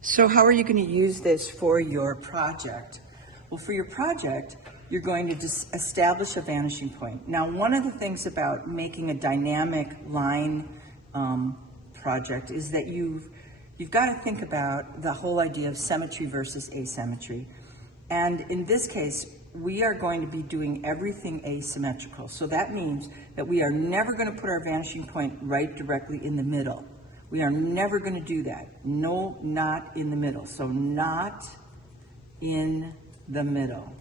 So how are you going to use this for your project? Well, for your project, you're going to just establish a vanishing point. Now, one of the things about making a dynamic line project is that you've got to think about the whole idea of symmetry versus asymmetry. And in this case, we are going to be doing everything asymmetrical. So that means that we are never going to put our vanishing point right directly in the middle. We are never going to do that. No, not in the middle. So not in the middle.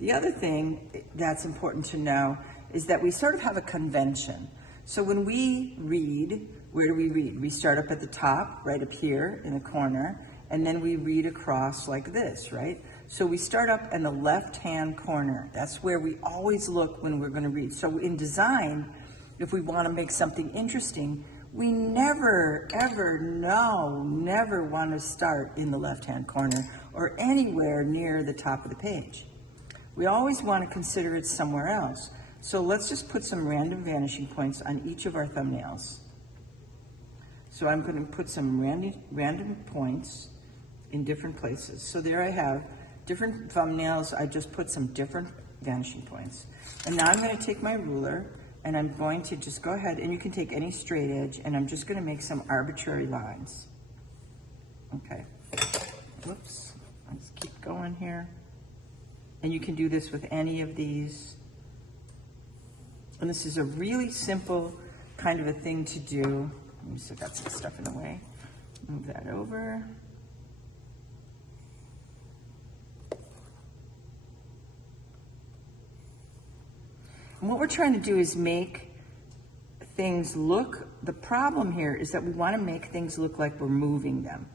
The other thing that's important to know is that we sort of have a convention. So when we read, where do we read? We start up at the top, right up here in the corner, and then we read across like this, right? So we start up in the left-hand corner. That's where we always look when we're going to read. So in design, if we want to make something interesting, we never, ever, never want to start in the left-hand corner or anywhere near the top of the page. We always want to consider it somewhere else. So let's just put some random vanishing points on each of our thumbnails. So I'm going to put some random points in different places. So there I have different thumbnails. I just put some different vanishing points. And now I'm going to take my ruler and I'm going to just go ahead, and you can take any straight edge, and I'm just going to make some arbitrary lines. Okay. Whoops. Let's keep going here. And you can do this with any of these. And this is a really simple kind of a thing to do. Let me see, I've got some stuff in the way. Move that over. And what we're trying to do is make things look, the problem here is that we want to make things look like we're moving them.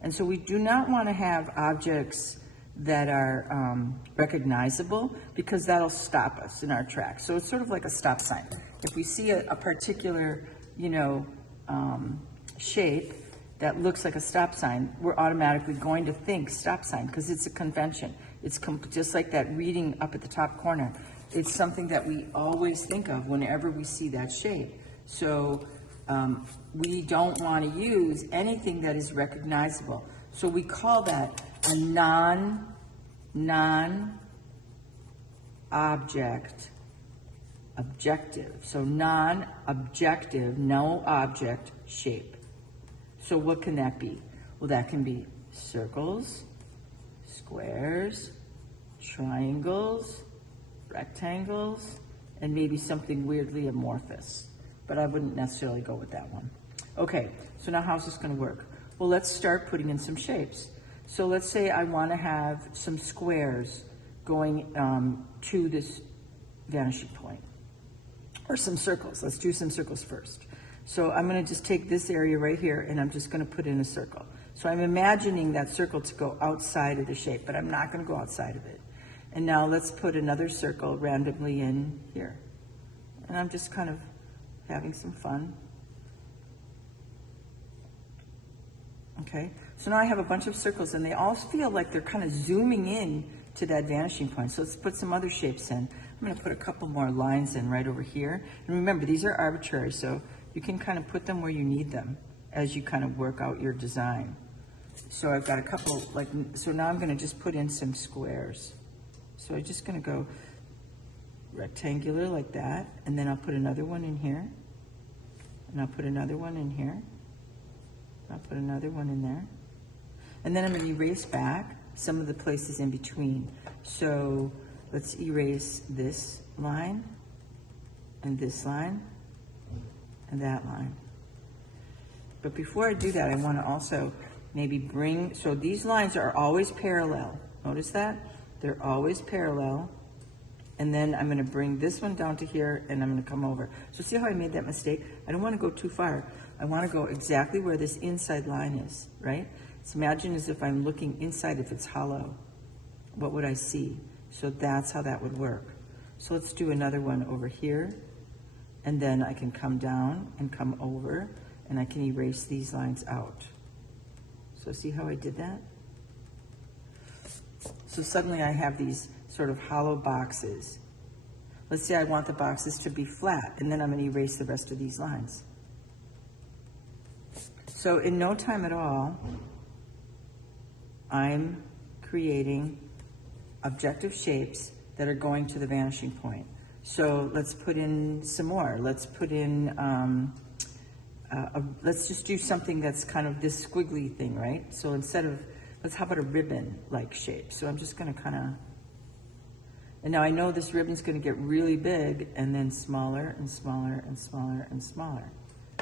And so we do not want to have objects that are recognizable, because that'll stop us in our tracks. So it's sort of like a stop sign. If we see a particular, shape that looks like a stop sign, we're automatically going to think stop sign, because it's a convention. It's just like that reading up at the top corner. It's something that we always think of whenever we see that shape. So we don't want to use anything that is recognizable. So we call that a non-object objective. So non-objective, no object shape. So what can that be? Well, that can be circles, squares, triangles, rectangles, and maybe something weirdly amorphous. But I wouldn't necessarily go with that one. Okay, so now how's this going to work? Well, let's start putting in some shapes. So let's say I want to have some squares going to this vanishing point, or some circles. Let's do some circles first. So I'm going to just take this area right here, and I'm just going to put in a circle. So I'm imagining that circle to go outside of the shape, but I'm not going to go outside of it. And now let's put another circle randomly in here. And I'm just kind of having some fun. Okay, so now I have a bunch of circles, and they all feel like they're kind of zooming in to that vanishing point. So let's put some other shapes in. I'm going to put a couple more lines in right over here. And remember, these are arbitrary, so you can kind of put them where you need them as you kind of work out your design. So I've got a couple, so now I'm going to just put in some squares. So I'm just going to go rectangular like that, and then I'll put another one in here, and I'll put another one in here. I'll put another one in there. And then I'm going to erase back some of the places in between. So let's erase this line, and this line, and that line. But before I do that, I want to also maybe so these lines are always parallel. Notice that? They're always parallel. And then I'm going to bring this one down to here, and I'm going to come over. So see how I made that mistake? I don't want to go too far. I want to go exactly where this inside line is, right? So imagine as if I'm looking inside, if it's hollow. What would I see? So that's how that would work. So let's do another one over here. And then I can come down and come over, and I can erase these lines out. So see how I did that? So suddenly I have these sort of hollow boxes. Let's say I want the boxes to be flat, and then I'm going to erase the rest of these lines. So in no time at all, I'm creating objective shapes that are going to the vanishing point. So let's put in some more. Let's put in, let's just do something that's kind of this squiggly thing, right? So instead of, how about a ribbon-like shape? So I'm just gonna kind of, and now I know this ribbon's gonna get really big and then smaller and smaller and smaller and smaller,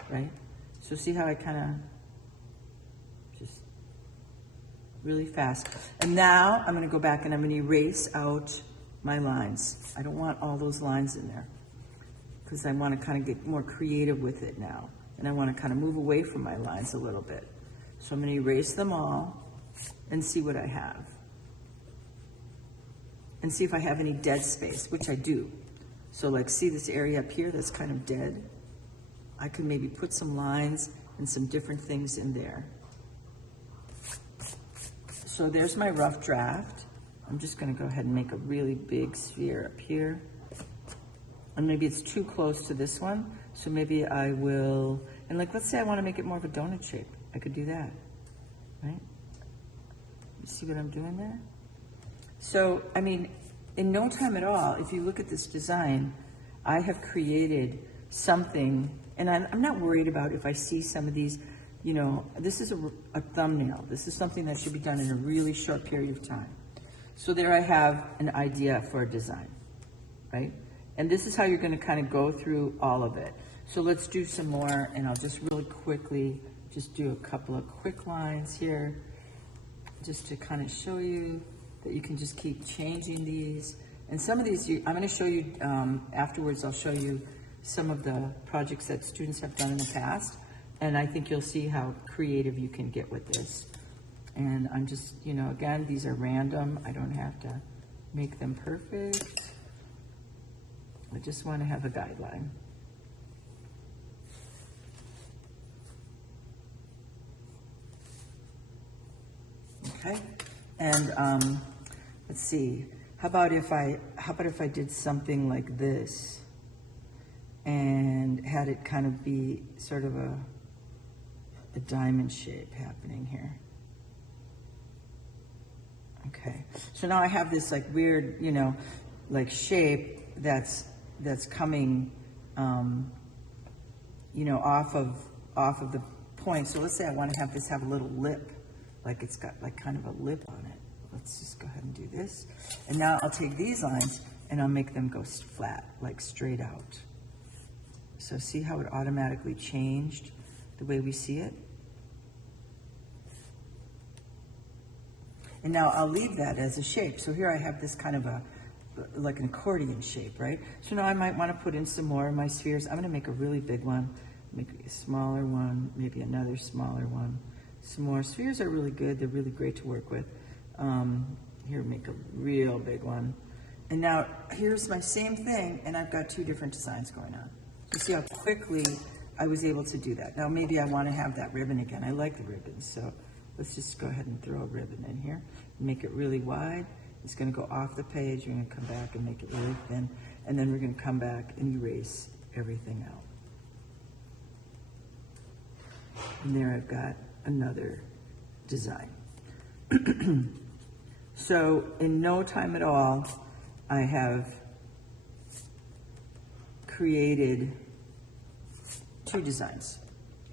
right? So see how I kind of just really fast. And now I'm gonna go back and I'm gonna erase out my lines. I don't want all those lines in there because I want to kind of get more creative with it now. And I want to kind of move away from my lines a little bit. So I'm going to erase them all and see what I have. And see if I have any dead space, which I do. So like see this area up here that's kind of dead? I could maybe put some lines and some different things in there. So there's my rough draft. I'm just going to go ahead and make a really big sphere up here. And maybe it's too close to this one. So maybe I will, and like, let's say I want to make it more of a donut shape. I could do that, right? You see what I'm doing there? So, I mean, in no time at all, if you look at this design, I have created something, and I'm not worried about if I see some of these, you know, this is a thumbnail. This is something that should be done in a really short period of time. So there I have an idea for a design, right? And this is how you're going to kind of go through all of it. So let's do some more, and I'll just really quickly just do a couple of quick lines here just to kind of show you that you can just keep changing these. And some of these, I'm going to show you, afterwards I'll show you some of the projects that students have done in the past, and I think you'll see how creative you can get with this. And I'm just, you know, again, these are random. I don't have to make them perfect. I just want to have a guideline. Okay, and let's see. How about if I did something like this and had it kind of be sort of a diamond shape happening here? Okay, so now I have this like weird, you know, like shape that's coming, you know, off of the point. So let's say I want to have this have a little lip, like it's got like kind of a lip on it. Let's just go ahead and do this. And now I'll take these lines and I'll make them go flat, like straight out. So see how it automatically changed the way we see it? And now I'll leave that as a shape. So here I have this kind of like an accordion shape, right? So now I might want to put in some more of my spheres. I'm going to make a really big one, make a smaller one, maybe another smaller one. Some more. Spheres are really good. They're really great to work with. Here, make a real big one. And now here's my same thing, and I've got two different designs going on. You see how quickly I was able to do that. Now maybe I want to have that ribbon again. I like the ribbons, so let's just go ahead and throw a ribbon in here. Make it really wide. It's going to go off the page. We're going to come back and make it really thin. And then we're going to come back and erase everything out. And there I've got another design. So in no time at all, I have created two designs.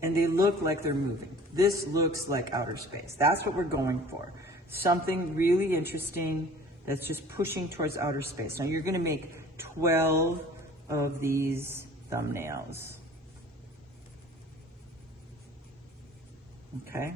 And they look like they're moving. This looks like outer space. That's what we're going for. Something really interesting that's just pushing towards outer space. Now you're going to make 12 of these thumbnails. Okay?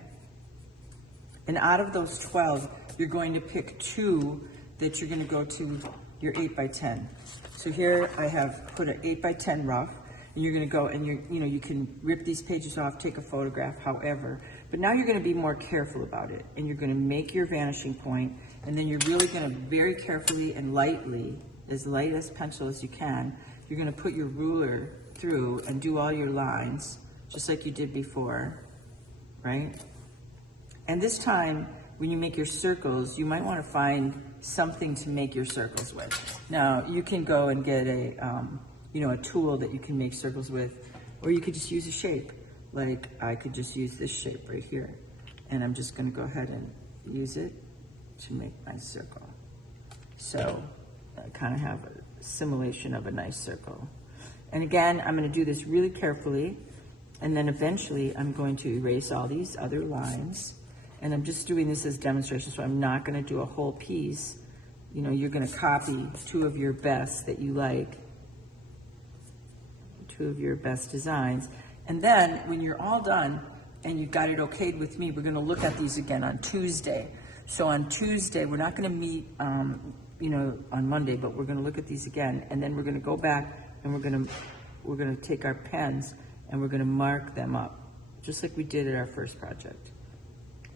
And out of those 12, you're going to pick two that you're going to go to your 8x10. So here I have put an 8x10 rough. And you're going to go and you can rip these pages off, take a photograph, however. But now you're going to be more careful about it, and you're going to make your vanishing point, and then you're really going to very carefully and lightly, as light as pencil as you can, you're going to put your ruler through and do all your lines, just like you did before, right? And this time, when you make your circles, you might want to find something to make your circles with. Now, you can go and get a tool that you can make circles with, or you could just use a shape. like I could just use this shape right here. And I'm just gonna go ahead and use it to make my circle. So I kind of have a simulation of a nice circle. And again, I'm gonna do this really carefully, and then eventually I'm going to erase all these other lines. And I'm just doing this as demonstration, so I'm not gonna do a whole piece. You know, you're gonna copy two of your best that you like, two of your best designs. And then when you're all done and you've got it okayed with me, we're gonna look at these again on Tuesday. So on Tuesday, we're not gonna meet, you know, on Monday, but we're gonna look at these again, and then we're gonna go back and we're gonna take our pens and we're gonna mark them up, just like we did at our first project.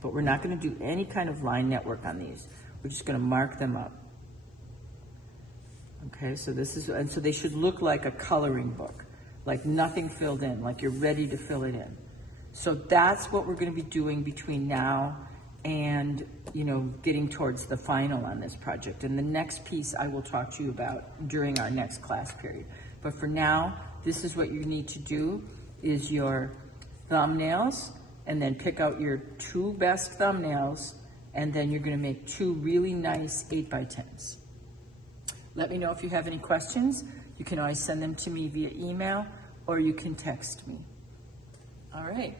But we're not gonna do any kind of line network on these. We're just gonna mark them up. Okay, so this is, and so they should look like a coloring book, like nothing filled in, like you're ready to fill it in. So that's what we're gonna be doing between now and, you know, getting towards the final on this project. And the next piece I will talk to you about during our next class period. But for now, this is what you need to do, is your thumbnails, and then pick out your two best thumbnails, and then you're gonna make two really nice 8x10s. Let me know if you have any questions. You can always send them to me via email, or you can text me. All right.